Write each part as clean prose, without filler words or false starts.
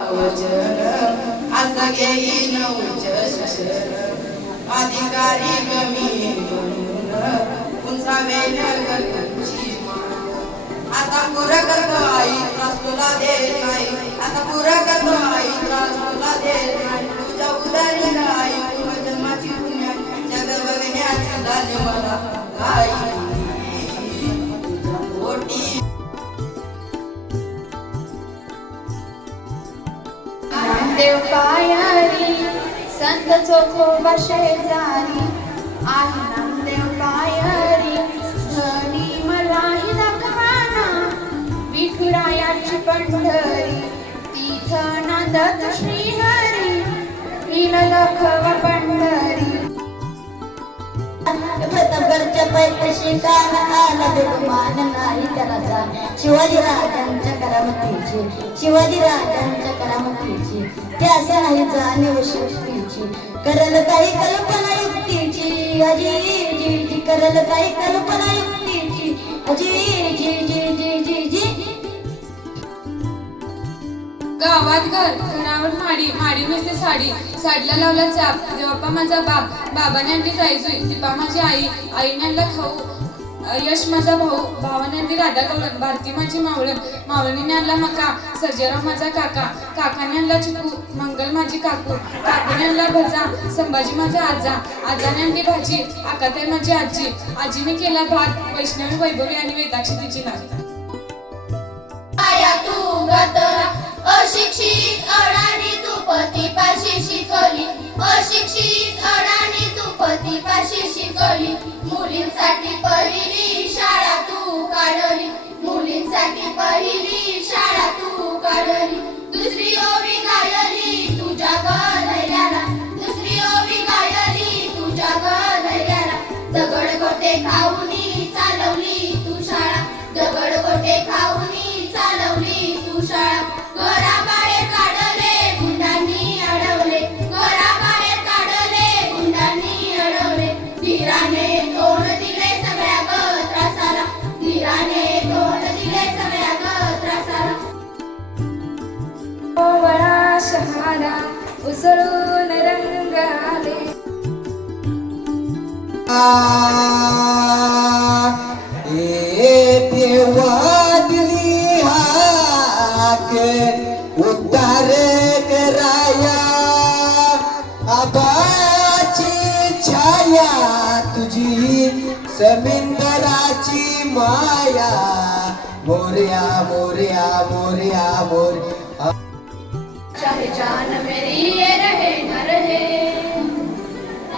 आता घेईन उच्च शिक्षण अधिकारी कमी म्हणून उंचावेल तुमची मान आता पुरा करतो आई त्रास तुला देत नाही आता पुरा करतो आई त्रास तुला देत नाही तुझ्या उदारी आई जन्माची पुण्या जग बघण्याची झाली मला आई तुझ्या पोटी देव पायारी संत चोखोबा शेजारी आहे नामदेव पायारी धनी मलाही दाखवाना विठुरायाची पंढरी तीथ नांदत श्रीहरी विन लखवा पंढरी प्रतापगडच्या पैपशी कान आला बेगुमान नाही त्याला जाण शिवाजी राजांच्या करामतीची शिवाजी राजांच्या करामतीची त्यास नाही जाणीव शक्तीची करल काही कल्पना युक्तीची अजी जी जी करल काही कल्पना युक्तीची अजी जी जी जी जी जी गावात घर घरावर माडी माडी नुसते साडी साडीला लावला चाप देवप्पा माझा बाप बाबाने आणली जायचोय दीपा माझी आई आईने आणला खाऊ यश माझा भाऊ भावाने आणली राधा कवळण भारती माझी मावळण मावळणीने आणला मका सर्जेराव माझा काका काकाने आणला चिकू मंगल माझी काकू काकूने आणला भजा संभाजी माझा आजा आजाने आणली भाजी आकाताई माझी आजी आजीने केला भात वैष्णवी वैभवी आणि वेदाक्षी तिची नात अशिक्षित अडाणी तू पतीपाशी शिकवली अशिक्षित अडाणी तू पतीपाशी शिकवली मुलींसाठी पहिली शाळा तू काढली मुलींसाठी पहिली शाळा तू काढली दुसरी ओवी गायली तुझ्या गधैर्याला दुसरी ओवी गायली तुझ्या गधैर्याला दगड गोटे खाऊनी चालवली तू शाळा दगड गोटे खाऊनी चालवली तू शाळा घराबाहेर काढले गुंडांनी अडवले घराबाहेर काढले गुंडांनी अडवले धीराने तोंड दिले सगळ्या त्रासाला धीराने तोंड दिले सगळ्या त्रासाला ओवळा शहाणा उसळून रंग आले देवा दिली हाक उद्धार कराया आबाची छाया तुझी समिंदराची माया मोरया मोरया मोरया मोरया चाहे जान मेरी ये रहे न रहे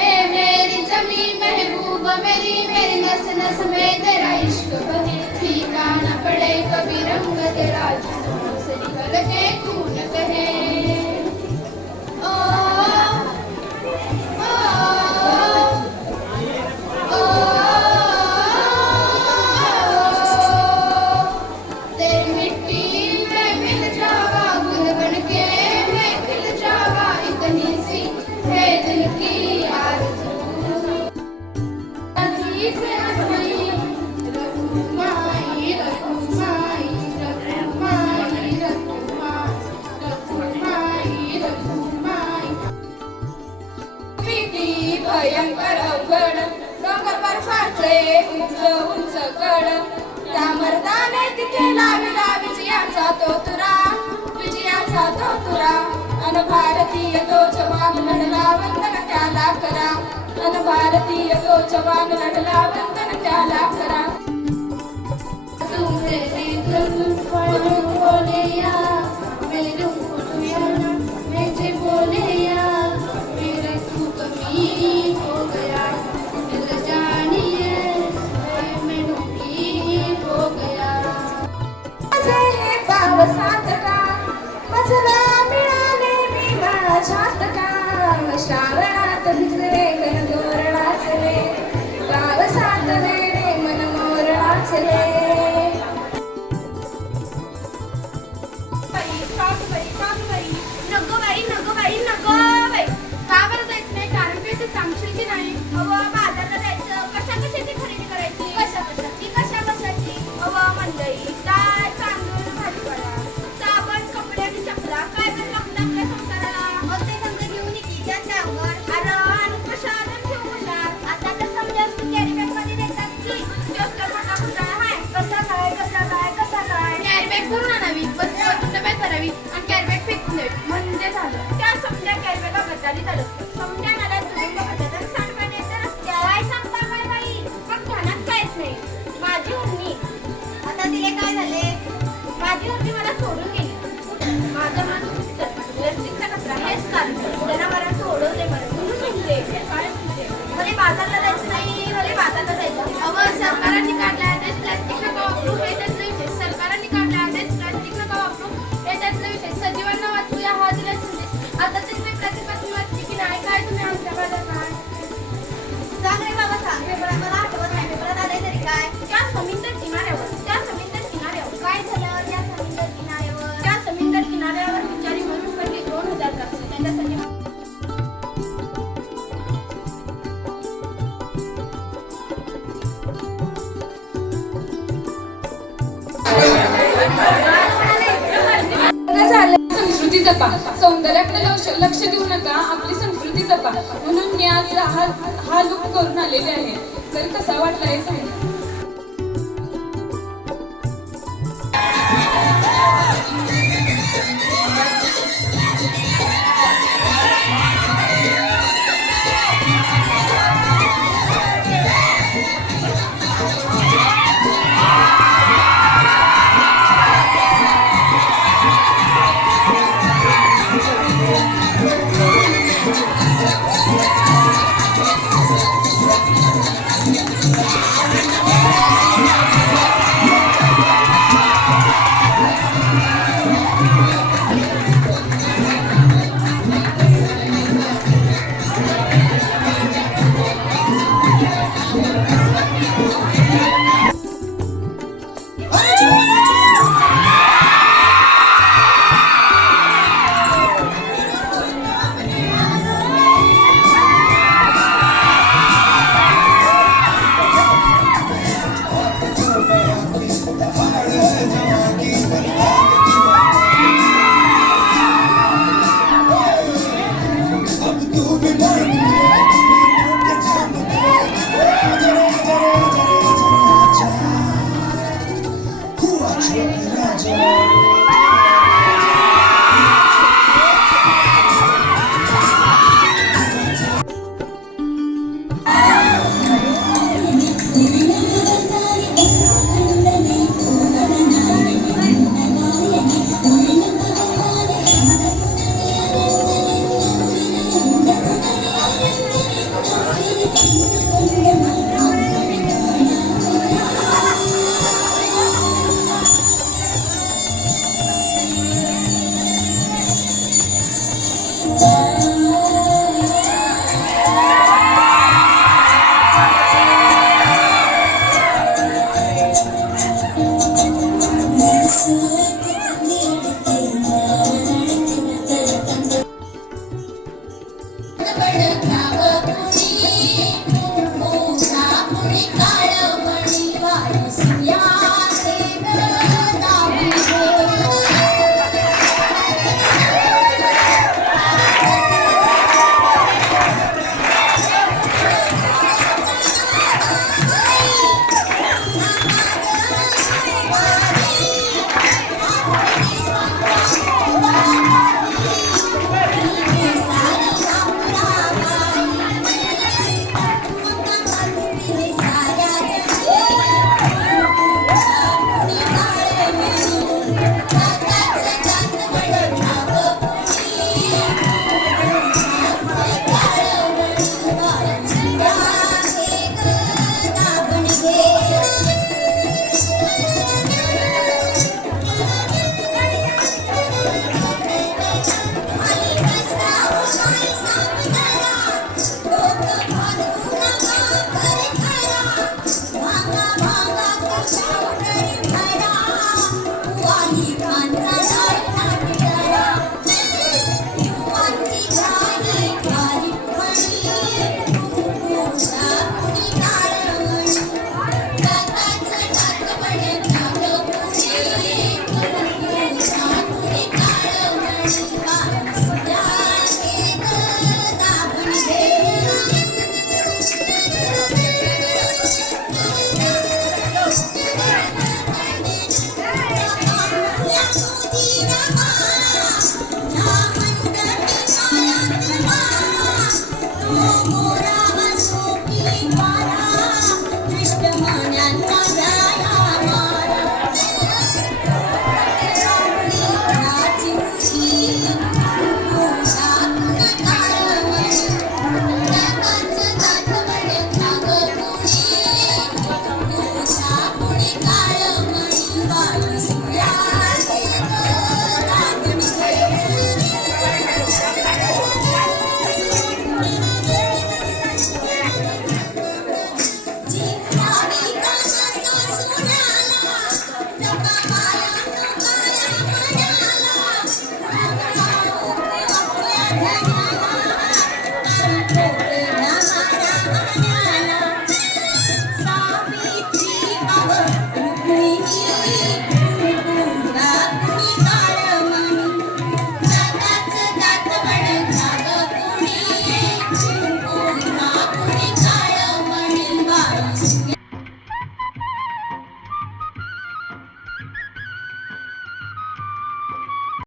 ए मेरी जमीन महबूब मेरी नस नस में तेरा इश्क बहे फीका न पड़े कभी रंग तेरा जिस्म से निकल के खून कहे ओ ओ ओ तेरी मिट्टी में मिल जावा गुल बन के मैं खिल जावा इतनी सी है दिल की आरज़ू से हंसी रघुमाई रघुमाई रघुमाई रघुमाई रघुमाई भीती भयंकर अवघड डोंगर बर्फाचे उंच उंच कड त्या मर्दाने तिथे लाविला विजयाचा तो तुरा विजयाचा तो तुरा अन भारतीय तो जवान लढला वंदन त्याला करा अन भारतीय तो जवान लढला वंदन त्याला करा तुमचे बोलेया मेरे बोलेया मेरे बोलेया मेरे तू कमी हो गया दिल जानिए मैं दुखी हो गया हे पावसात का मजला मिळाले मी माझ्यात का श्रावणात भिजले गणगोर नाचले पावसात वेळे मन मोर नाचले नको बाई नको बाई नको बाई का बरं जायचं नाही कारण काही तू सांगशील की नाही बाजारला जायचं कशा कशाची खरेदी करायची कशा कशाची मंडई डाळ तांदूळ भाजीपाला साबण कपडे आणि चपला काय काय झाले? माझी मम्मी मला सोडून गेली. माझा माणूस प्लास्टिकचा कचरा हेच कारण. जनावरांचं ओढवले मला. म्हणून म्हणते. काय म्हणते? मला बाजारला जायचं नाही. मला बाजारला जायचं. अगं सरकारने काढला तेच प्लास्टिक नका वापरू हे त्यातलं विषय. सरकारने काढला तेच प्लास्टिक नका वापरू हे त्यातलं विषय. सजीवांना वाचूया हा दिला संदेश. आता ते मी प्रतिपासून वाचते की नाही काय तुम्ही आमच्या बाजारात सांग रे बाबा सांग. मला आठवत नाही. पेपरात आलंय तरी काय? त्या समुद्र किनाऱ्यावर काय झालं? त्या समुद्र किनाऱ्यावर बिचारी म्हणून पडली 2000 वर्ष. त्याच्यासाठी संस्कृती जपा. सौंदर्याकडे लक्ष देऊ नका, आपली संस्कृती जपा. म्हणून मी आज हा लुक करून आलेले आहे. तर कसा वाटला हे सांगा.